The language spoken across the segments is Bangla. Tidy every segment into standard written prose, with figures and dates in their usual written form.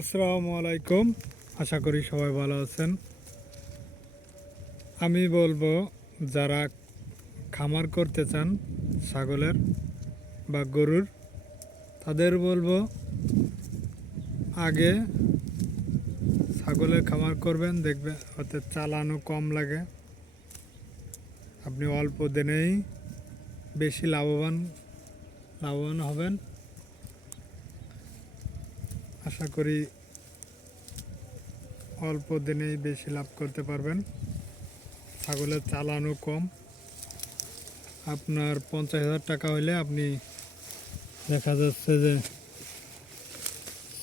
আসসালামু আলাইকুম। আশা করি সবাই ভালো আছেন। আমি বলবো যারা খামার করতে চান ছাগলের বা গরুর, তাদের বলবো আগে ছাগলের খামার করবেন, দেখবেন ওতে চালানো কম লাগে, আপনি অল্প দিনেই বেশি লাভবান হবেন। আশা করি অল্প দিনেই বেশি লাভ করতে পারবেন। ছাগলের চালানো কম, আপনার 50,000 টাকা হলে আপনি দেখা যাচ্ছে যে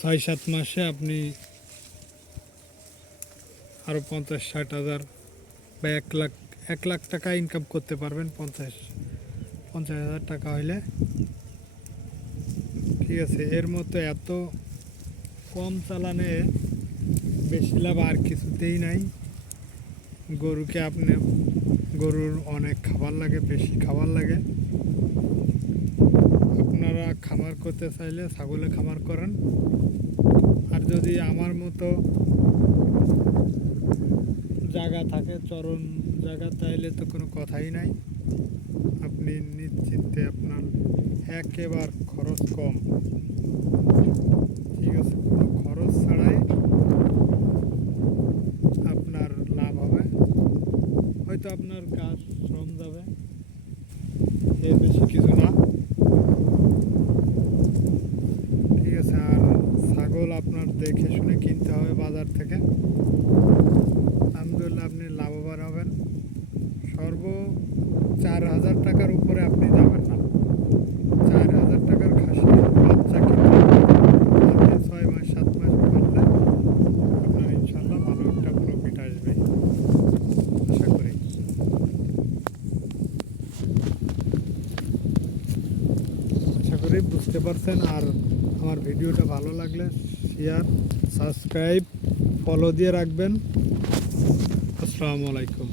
6-7 মাসে আপনি আরও 50-60 হাজার বা 1 লাখ টাকা ইনকাম করতে পারবেন। 50,000 টাকা হইলে, ঠিক আছে। এর মতো এত কম চালানে বেশি লাভ আর কিছুতেই নাই। গরুর অনেক খাবার লাগে, বেশি খাবার লাগে। আপনারা খামার করতে চাইলে ছাগলে খামার করেন। আর যদি আমার মতো জায়গা থাকে, চরণ জায়গা, তাইলে তো কোনো কথাই নাই। আপনি নিশ্চিন্তে আপনার একেবারে খরচ কম, ঠিক আছে, কোনো খরচ ছাড়াই আপনার লাভ হবে। হয়তো আপনার কাজ শ্রম যাবে, এর বেশি কিছু না, ঠিক আছে। আর ছাগল আপনার দেখে শুনে কিনতে হবে বাজার থেকে। আলহামদুলিল্লাহ আপনি লাভবান হবেন। 4,000 টাকার উপরে আপনি যাবেন না। 4,000 টাকার খাসি বাচ্চা কিনতে আপনি 6 মাস 7 মাস পারলে আপনার ইনশাল্লাহ ভালো একটা প্রফিট আসবে, আশা করি। আশা করি বুঝতে পারছেন। আর আমার ভিডিওটা ভালো লাগলে শেয়ার, সাবস্ক্রাইব, ফলো দিয়ে রাখবেন। আসসালামু আলাইকুম।